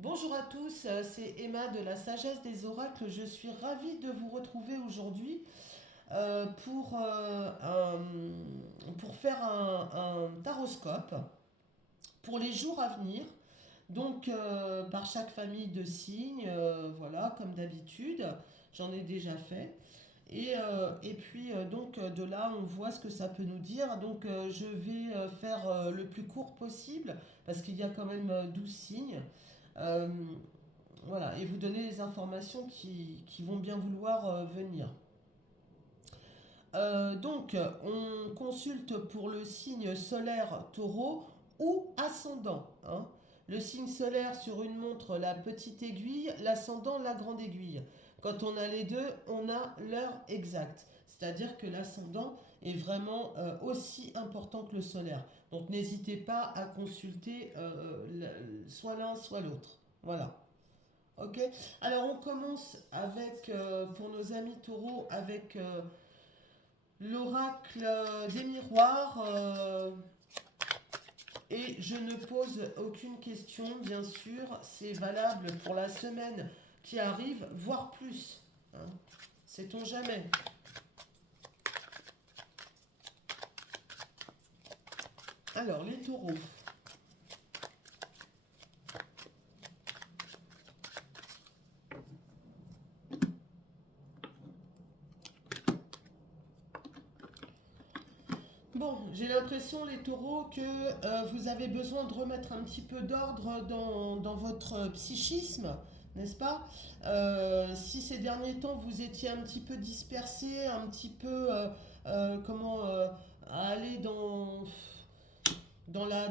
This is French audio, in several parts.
Bonjour à tous, c'est Emma de la Sagesse des Oracles. Je suis ravie de vous retrouver aujourd'hui pour faire un taroscope pour les jours à venir. Donc, par chaque famille de signes, voilà, comme d'habitude, j'en ai déjà fait. Et puis, de là, on voit ce que ça peut nous dire. Donc, je vais faire le plus court possible, parce qu'il y a quand même 12 signes. Euh, voilà, et vous donner les informations qui vont bien vouloir venir. On consulte pour le signe solaire taureau ou ascendant, hein. Le signe solaire sur une montre, la petite aiguille, l'ascendant, la grande aiguille. Quand on a les deux, on a l'heure exacte. C'est-à-dire que l'ascendant est vraiment aussi important que le solaire. Donc n'hésitez pas à consulter soit l'un, soit l'autre. Voilà. Ok. Alors on commence avec, pour nos amis taureaux, avec l'oracle des miroirs. Et je ne pose aucune question, bien sûr. C'est valable pour la semaine qui arrive, voire plus, hein. Sait-on jamais. Alors les taureaux. Bon, j'ai l'impression, les taureaux, que vous avez besoin de remettre un petit peu d'ordre dans votre psychisme, n'est-ce pas? Si ces derniers temps vous étiez un petit peu dispersé, un petit peu, à aller dans la,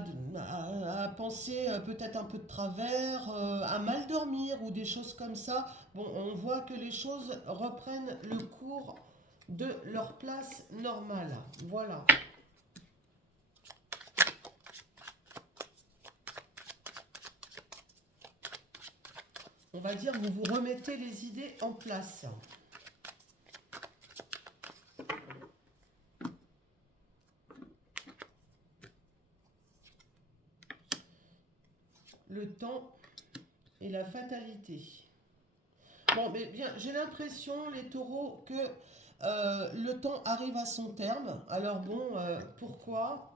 à penser peut-être un peu de travers, à mal dormir ou des choses comme ça, bon, on voit que les choses reprennent le cours de leur place normale. Voilà. On va dire, vous vous remettez les idées en place. Le temps et la fatalité. Bon, mais bien, j'ai l'impression, les taureaux, que le temps arrive à son terme. Alors bon, pourquoi?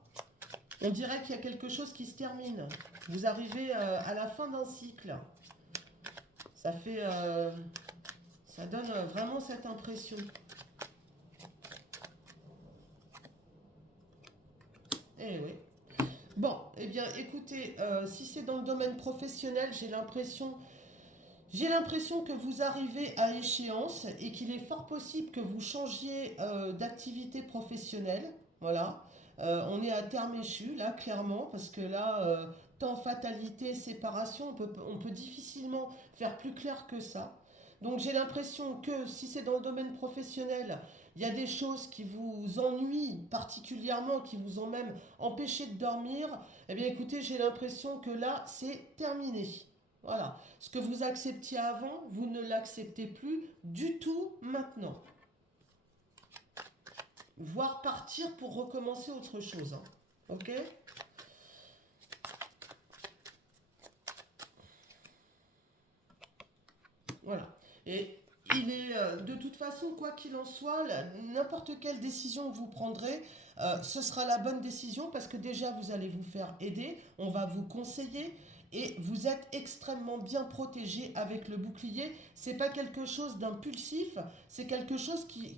On dirait qu'il y a quelque chose qui se termine. Vous arrivez à la fin d'un cycle. Ça fait, ça donne vraiment cette impression. Eh oui. Bon, eh bien, écoutez, si c'est dans le domaine professionnel, j'ai l'impression que vous arrivez à échéance et qu'il est fort possible que vous changiez d'activité professionnelle. Voilà. On est à terme échu, là, clairement, parce que là, temps, fatalité, séparation, on peut difficilement faire plus clair que ça. Donc j'ai l'impression que si c'est dans le domaine professionnel, il y a des choses qui vous ennuient particulièrement, qui vous ont même empêché de dormir. Eh bien écoutez, j'ai l'impression que là, c'est terminé. Voilà. Ce que vous acceptiez avant, vous ne l'acceptez plus du tout maintenant. Voire partir pour recommencer autre chose, hein. Ok? Voilà. Et il est de toute façon, quoi qu'il en soit, n'importe quelle décision que vous prendrez, ce sera la bonne décision parce que déjà vous allez vous faire aider, on va vous conseiller et vous êtes extrêmement bien protégé avec le bouclier. C'est pas quelque chose d'impulsif, c'est quelque chose qui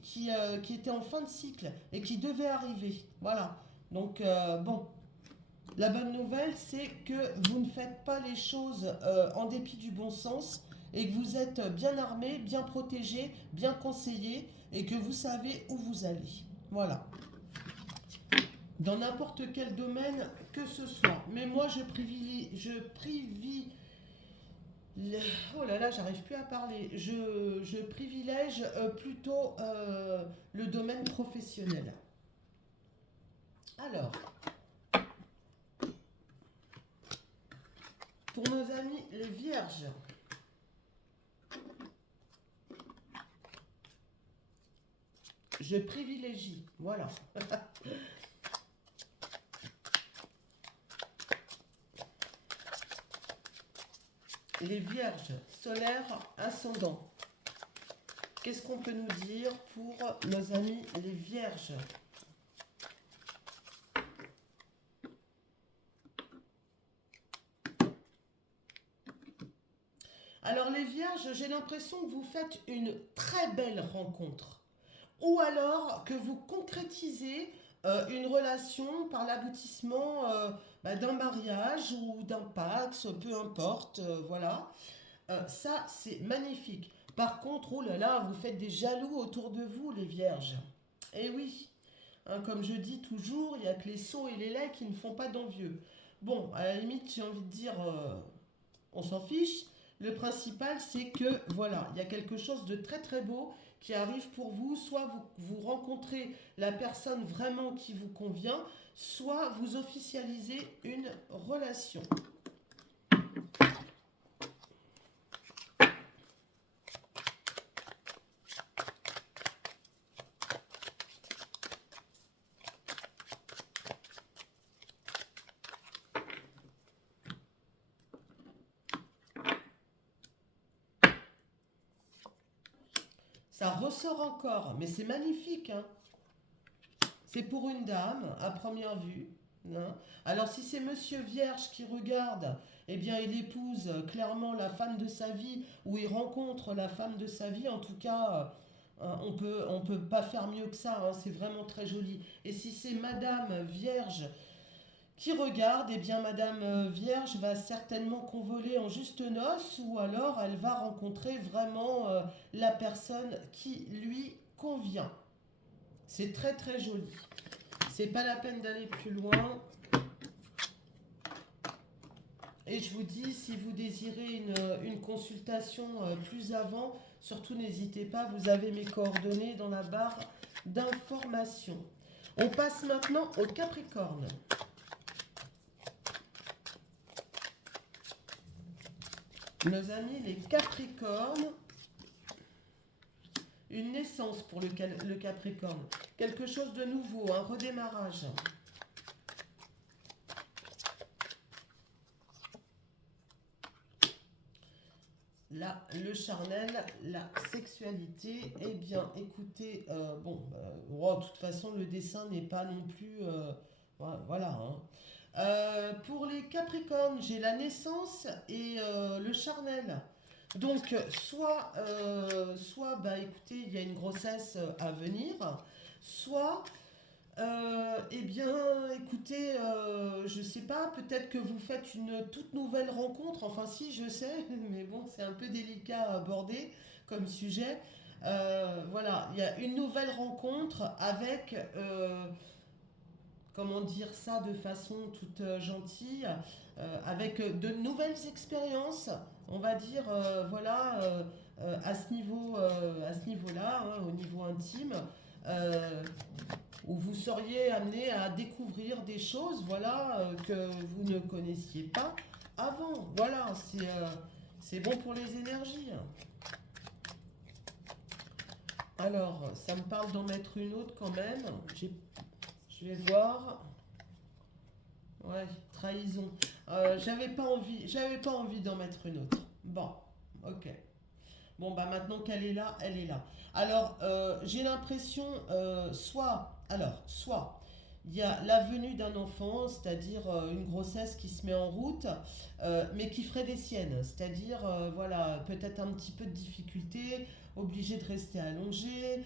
était en fin de cycle et qui devait arriver. Voilà. Donc bon, la bonne nouvelle, c'est que vous ne faites pas les choses en dépit du bon sens et que vous êtes bien armé, bien protégé, bien conseillé et que vous savez où vous allez. Voilà. Dans n'importe quel domaine que ce soit. Mais moi, oh là là, j'arrive plus à parler. Je privilège plutôt le domaine professionnel. Alors, pour nos amis les vierges, je privilégie. Voilà. Les vierges, solaire, ascendant. Qu'est-ce qu'on peut nous dire pour nos amis les vierges? Alors les vierges, j'ai l'impression que vous faites une très belle rencontre. Ou alors que vous concrétisez une relation par l'aboutissement d'un mariage ou d'un pax, peu importe, voilà. Ça, c'est magnifique. Par contre, oh là là, vous faites des jaloux autour de vous, les vierges. Eh oui, hein, comme je dis toujours, il n'y a que les sots et les laits qui ne font pas d'envieux. Bon, à la limite, j'ai envie de dire, on s'en fiche. Le principal, c'est que, voilà, il y a quelque chose de très très beau qui arrive pour vous. Soit vous rencontrez la personne vraiment qui vous convient, soit vous officialisez une relation. Ça ressort encore, mais c'est magnifique, hein. C'est pour une dame, à première vue, hein. Alors si c'est Monsieur Vierge qui regarde, eh bien il épouse clairement la femme de sa vie, ou il rencontre la femme de sa vie. En tout cas, on peut pas faire mieux que ça, hein. C'est vraiment très joli. Et si c'est Madame Vierge qui regarde, eh bien Madame Vierge va certainement convoler en juste noces, ou alors elle va rencontrer vraiment la personne qui lui convient. C'est très très joli. C'est pas la peine d'aller plus loin. Et je vous dis, si vous désirez une consultation plus avant, surtout n'hésitez pas, vous avez mes coordonnées dans la barre d'information. On passe maintenant au Capricorne. Nos amis les Capricornes, une naissance pour le Capricorne. Quelque chose de nouveau, un redémarrage. Là, le charnel, la sexualité. Eh bien, écoutez, de toute façon, le dessin n'est pas non plus... voilà, hein. Pour les Capricornes, j'ai la naissance et le charnel. Donc, soit bah, écoutez, il y a une grossesse à venir, soit eh bien, écoutez, je sais pas, peut-être que vous faites une toute nouvelle rencontre. Enfin, si, je sais, mais bon, c'est un peu délicat à aborder comme sujet. Voilà, il y a une nouvelle rencontre avec, comment dire ça de façon toute gentille, avec de nouvelles expériences, on va dire, voilà, à ce niveau-là, hein, au niveau intime. Euh, où vous seriez amené à découvrir des choses, voilà, que vous ne connaissiez pas avant. Voilà, c'est bon pour les énergies. Alors, ça me parle d'en mettre une autre quand même. Je vais voir. Ouais, trahison. J'avais pas envie d'en mettre une autre. Bon, ok. Bon, bah maintenant qu'elle est là, elle est là. Alors, j'ai l'impression, soit il y a la venue d'un enfant, c'est-à-dire une grossesse qui se met en route, mais qui ferait des siennes, c'est-à-dire, voilà, peut-être un petit peu de difficulté, obligé de rester allongé,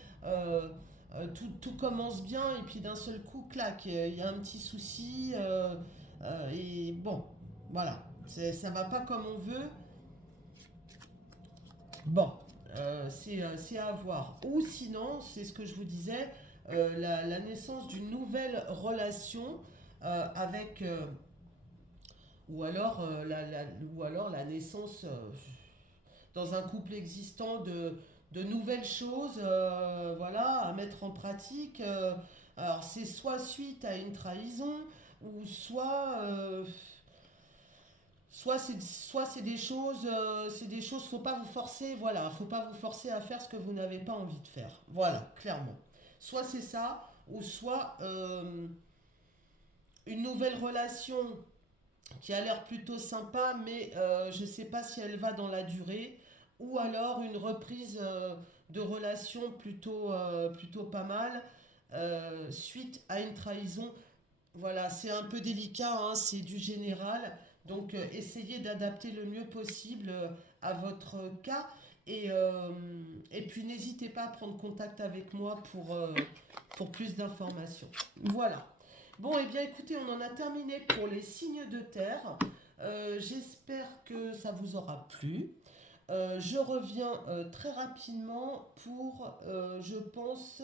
tout commence bien, et puis d'un seul coup, clac, il y a un petit souci, et bon, voilà, ça va pas comme on veut. Bon, c'est à voir. Ou sinon, c'est ce que je vous disais, la naissance d'une nouvelle relation avec, ou alors la naissance dans un couple existant de nouvelles choses, voilà, à mettre en pratique. Alors c'est soit suite à une trahison, ou soit c'est des choses, faut pas vous forcer, voilà, faut pas vous forcer à faire ce que vous n'avez pas envie de faire, voilà, clairement. Soit c'est ça, ou soit une nouvelle relation qui a l'air plutôt sympa, mais je ne sais pas si elle va dans la durée, ou alors une reprise de relation plutôt pas mal, suite à une trahison. Voilà, c'est un peu délicat, hein, c'est du général, donc essayez d'adapter le mieux possible à votre cas, et, euh, et puis n'hésitez pas à prendre contact avec moi pour plus d'informations. Voilà. Bon, eh bien écoutez, on en a terminé pour les signes de terre. J'espère que ça vous aura plu. Je reviens très rapidement pour, je pense,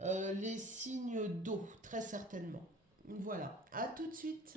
les signes d'eau, très certainement. Voilà, à tout de suite.